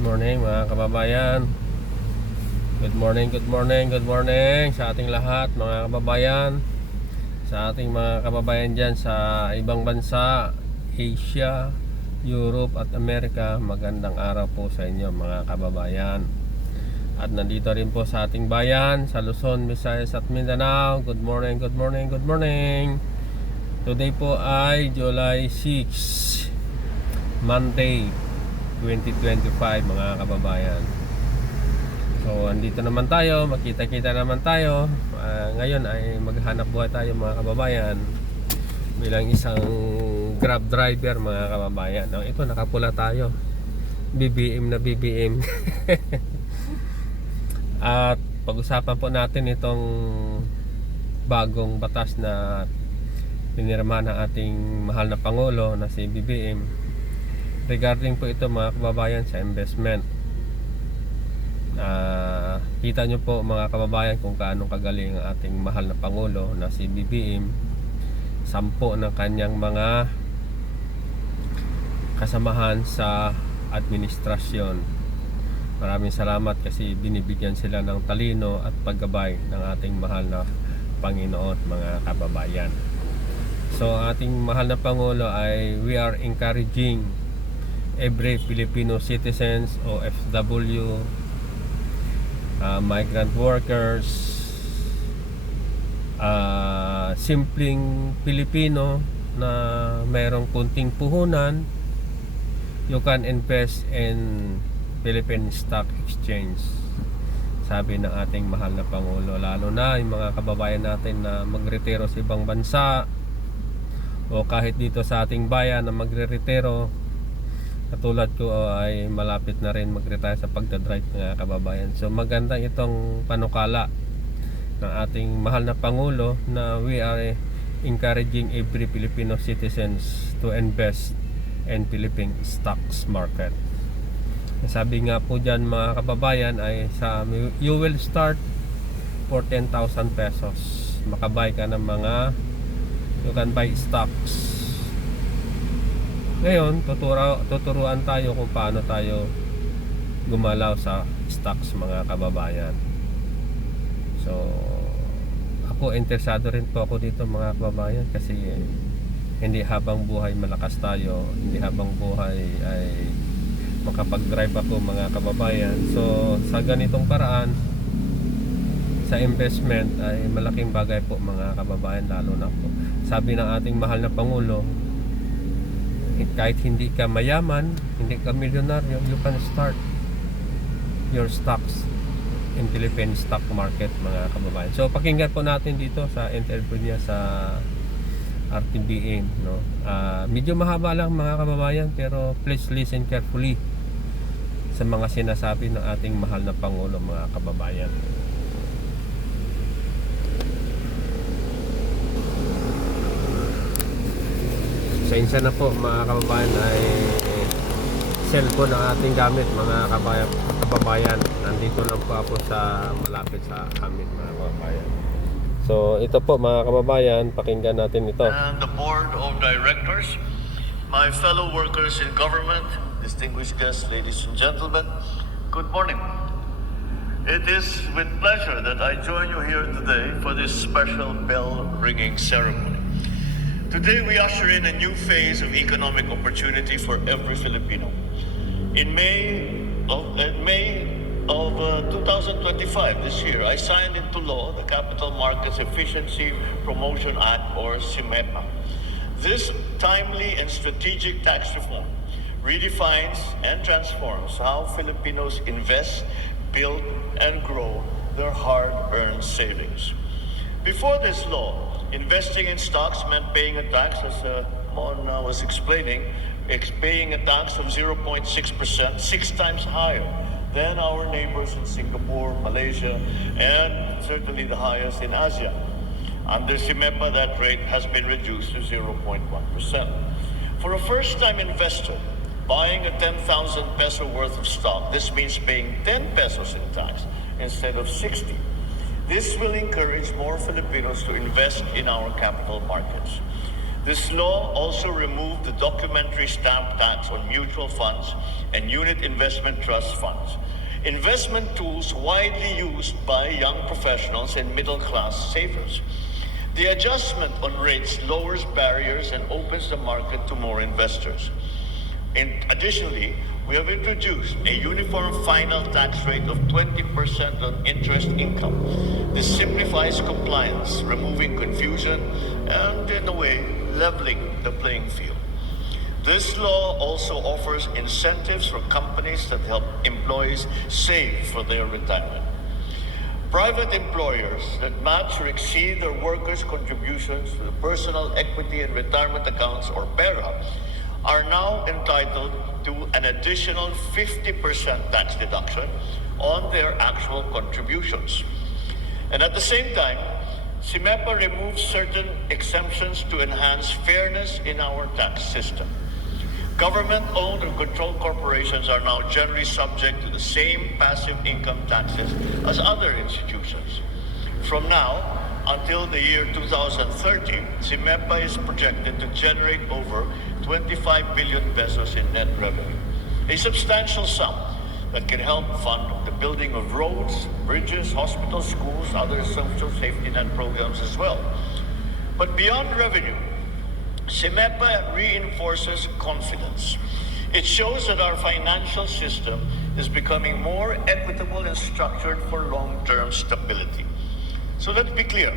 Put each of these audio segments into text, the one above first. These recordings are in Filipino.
Morning mga kababayan. Good morning, good morning, good morning sa ating lahat mga kababayan. Sa ating mga kababayan dyan sa ibang bansa, Asia, Europe at Amerika, magandang araw po sa inyo mga kababayan. At nandito rin po sa ating bayan, sa Luzon, Visayas at Mindanao. Good morning, good morning, good morning. Today po ay July 6, Monday 2025 mga kababayan. So andito naman tayo, makita-kita naman tayo. Ngayon ay maghanap buhay tayo mga kababayan bilang isang Grab driver mga kababayan. Ito nakapula tayo, BBM na BBM. At pag-usapan po natin itong bagong batas na pinirmahan ng ating mahal na Pangulo na si BBM. Regarding po ito mga kababayan sa investment. Kita nyo po mga kababayan kung kaano kagaling ang ating mahal na Pangulo na si BBM. 10 ng kanyang mga kasamahan sa administrasyon. Maraming salamat kasi binibigyan sila ng talino at paggabay ng ating mahal na Panginoon mga kababayan. So ating mahal na Pangulo ay we are encouraging every Filipino citizens, OFW, migrant workers, simpleng Pilipino na mayroong kunting puhunan, you can invest in Philippine Stock Exchange, sabi ng ating mahal na Pangulo. Lalo na yung mga kababayan natin na magretiro sa ibang bansa o kahit dito sa ating bayan na magre-retiro. Katulad ko ay malapit na rin mag-retire sa pagdadrive ng kababayan. So maganda itong panukala ng ating mahal na Pangulo na we are encouraging every Filipino citizens to invest in Philippine stocks market. Sabi nga po dyan mga kababayan ay you will start for 10,000 pesos. Makabay ka ng mga, you can buy stocks. Ngayon, tuturuan tayo kung paano tayo gumalaw sa stocks mga kababayan. So, ako interesado rin po ako dito mga kababayan kasi hindi habang buhay malakas tayo, hindi habang buhay ay makapag-drive ako mga kababayan. So, sa ganitong paraan, sa investment ay malaking bagay po mga kababayan, lalo na po. Sabi ng ating mahal na Pangulo, kahit hindi ka mayaman, hindi ka milyonaryo, you can start your stocks in Philippine stock market mga kababayan. So pakinggan po natin dito sa interview niya sa RTBA, no? Medyo mahaba lang mga kababayan, pero please listen carefully sa mga sinasabi ng ating mahal na Pangulo mga kababayan. Pasensya na po mga kababayan, ay cellphone ang ating gamit mga kababayan. Nandito lang po ako sa malapit sa amin mga kababayan. So ito po mga kababayan, pakinggan natin ito. And the board of directors, my fellow workers in government, distinguished guests, ladies and gentlemen, good morning. It is with pleasure that I join you here today for this special bell ringing ceremony. Today we usher in a new phase of economic opportunity for every Filipino. In May of 2025, this year, I signed into law the Capital Markets Efficiency Promotion Act, or CIMEPA. This timely and strategic tax reform redefines and transforms how Filipinos invest, build, and grow their hard-earned savings. Before this law, investing in stocks meant paying a tax, as Mon was explaining, paying a tax of 0.6%, 6 times higher than our neighbors in Singapore, Malaysia, and certainly the highest in Asia. Under CIMEPA, that rate has been reduced to 0.1%. For a first-time investor buying a 10,000 peso worth of stock, this means paying 10 pesos in tax instead of 60. This will encourage more Filipinos to invest in our capital markets. This law also removed the documentary stamp tax on mutual funds and unit investment trust funds, investment tools widely used by young professionals and middle-class savers. The adjustment on rates lowers barriers and opens the market to more investors. Additionally, we have introduced a uniform final tax rate of 20% on interest income. This simplifies compliance, removing confusion, and in a way, leveling the playing field. This law also offers incentives for companies that help employees save for their retirement. Private employers that match or exceed their workers' contributions to the Personal Equity and Retirement Accounts, or PERA, are now entitled to an additional 50% tax deduction on their actual contributions. And at the same time, CIMEPA removes certain exemptions to enhance fairness in our tax system. Government-owned or controlled corporations are now generally subject to the same passive income taxes as other institutions. From now until the year 2030, CIMEPA is projected to generate over 25 billion pesos in net revenue, a substantial sum that can help fund the building of roads, bridges, hospitals, schools, other social safety net programs as well. But beyond revenue, CIMEPA reinforces confidence. It shows that our financial system is becoming more equitable and structured for long-term stability. So let's be clear,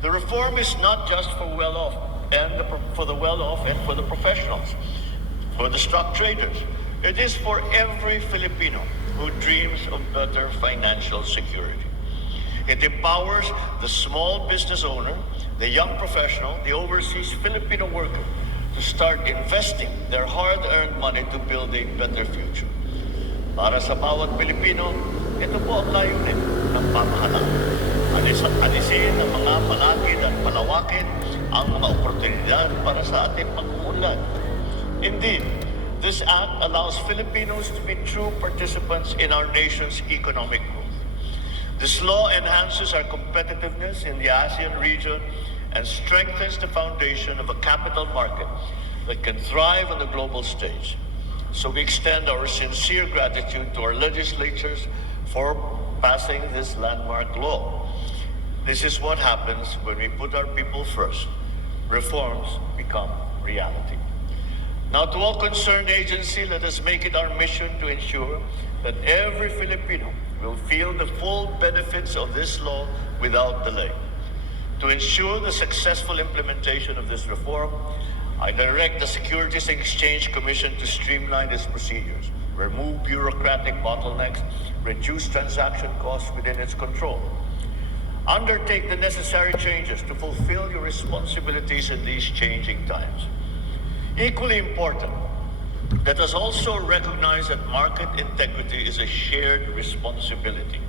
the reform is not just for the well-off and for the professionals, for the stock traders. It is for every Filipino who dreams of better financial security. It empowers the small business owner, the young professional, the overseas Filipino worker to start investing their hard-earned money to build a better future. Para sa bawat Pilipino, ito po ang layunin ng pamahalaan. Alisin ang mga palakid at palawakin ang mga oportunidad para sa ating pag-uunlad. Indeed, this act allows Filipinos to be true participants in our nation's economic growth. This law enhances our competitiveness in the ASEAN region and strengthens the foundation of a capital market that can thrive on the global stage. So we extend our sincere gratitude to our legislatures for passing this landmark law. This is what happens when we put our people first. Reforms become reality. Now, to all concerned agencies, let us make it our mission to ensure that every Filipino will feel the full benefits of this law without delay. To ensure the successful implementation of this reform, I direct the Securities and Exchange Commission to streamline its procedures, remove bureaucratic bottlenecks, reduce transaction costs within its control. Undertake the necessary changes to fulfill your responsibilities in these changing times. Equally important, let us also recognize that market integrity is a shared responsibility.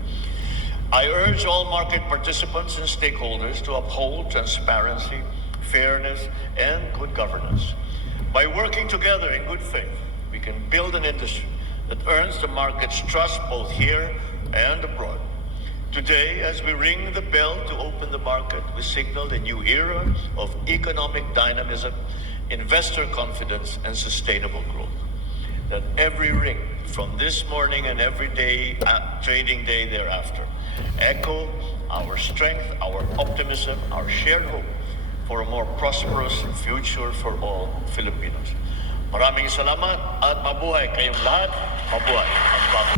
I urge all market participants and stakeholders to uphold transparency, fairness, and good governance. By working together in good faith, we can build an industry that earns the market's trust both here and abroad. Today, as we ring the bell to open the market, we signal a new era of economic dynamism, investor confidence, and sustainable growth. That every ring from this morning and every day, trading day thereafter, echo our strength, our optimism, our shared hope for a more prosperous future for all Filipinos. Maraming salamat at mabuhay kayong lahat. Mabuhay ang bago.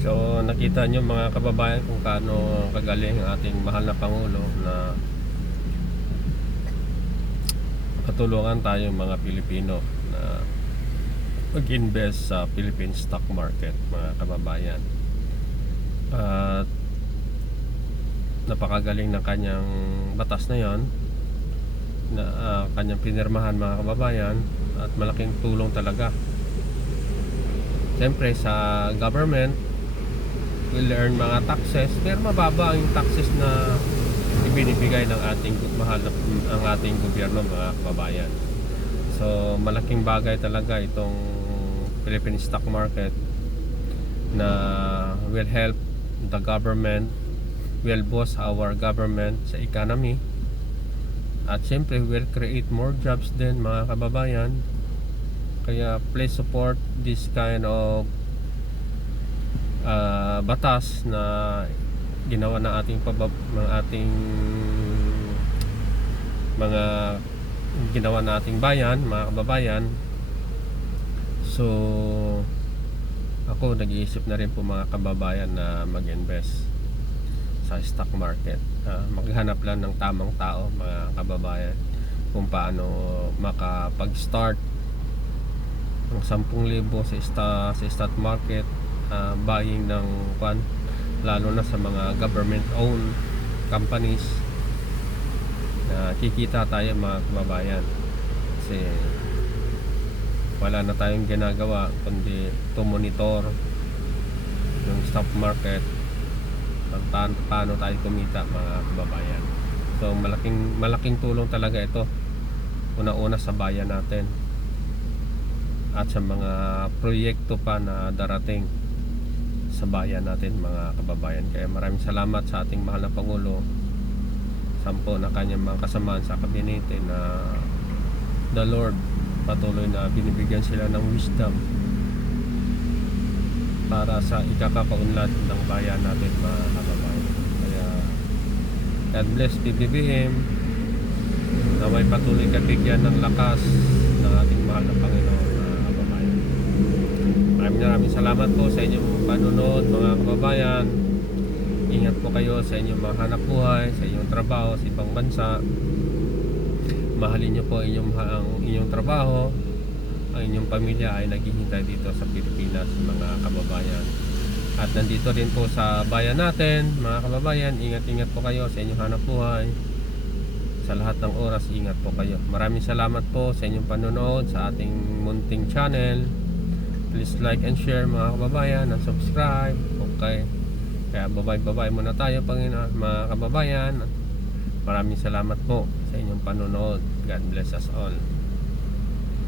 So nakita nyo mga kababayan kung kaano kagaling ang ating mahal na Pangulo na patulungan tayo mga Pilipino na mag-invest sa Philippine stock market, mga kababayan. At napakagaling ng kanyang batas na yon na kanyang pinirmahan, mga kababayan, at malaking tulong talaga. Siyempre sa government will earn mga taxes, pero mababa ang taxes na ibinibigay ng ating mahal na ang ating gobyerno, mga kababayan. So malaking bagay talaga itong Philippine stock market na will help the government, will boost our government sa economy, At syempre will create more jobs din mga kababayan. Kaya please support this kind of batas na ginawa ng ating mga ginawa ng ating bayan, mga kababayan. So ako nag-iisip na rin po mga kababayan na mag-invest sa stock market. Maghanap lang ng tamang tao mga kababayan kung paano makapag-start ng 10,000 sa stock market, buying ng lalo na sa mga government owned companies na kikita tayo mga kababayan, kasi wala na tayong ginagawa kundi to monitor yung stock market, paano tayo kumita mga kababayan. So malaking tulong talaga ito, una-una sa bayan natin at sa mga proyekto pa na darating sa bayan natin mga kababayan. Kaya maraming salamat sa ating mahal na Pangulo, 10 na kanyang mga kasamaan sa kabinete, na the Lord patuloy na binibigyan sila ng wisdom para sa ikakapaunlad ng bayan natin mga kababayan. Kaya God bless PBBM, na may patuloy kabigyan ng lakas ng ating mahal na Panginoon mga kababayan. Maraming salamat po sa inyong panonood mga kababayan. Ingat po kayo sa inyong mga hanap buhay, sa inyong trabaho sa ibang bansa. Mahalin niyo po ang inyong trabaho. Ang inyong pamilya ay naghihintay dito sa Pilipinas mga kababayan. At nandito rin po sa bayan natin mga kababayan. Ingat-ingat po kayo sa inyong hanap buhay. Sa lahat ng oras, ingat po kayo. Maraming salamat po sa inyong panonood sa ating munting channel. Please like and share mga kababayan, and subscribe. Okay. Kaya bye-bye muna tayo mga kababayan. Maraming salamat po sa inyong panonood. God bless us all.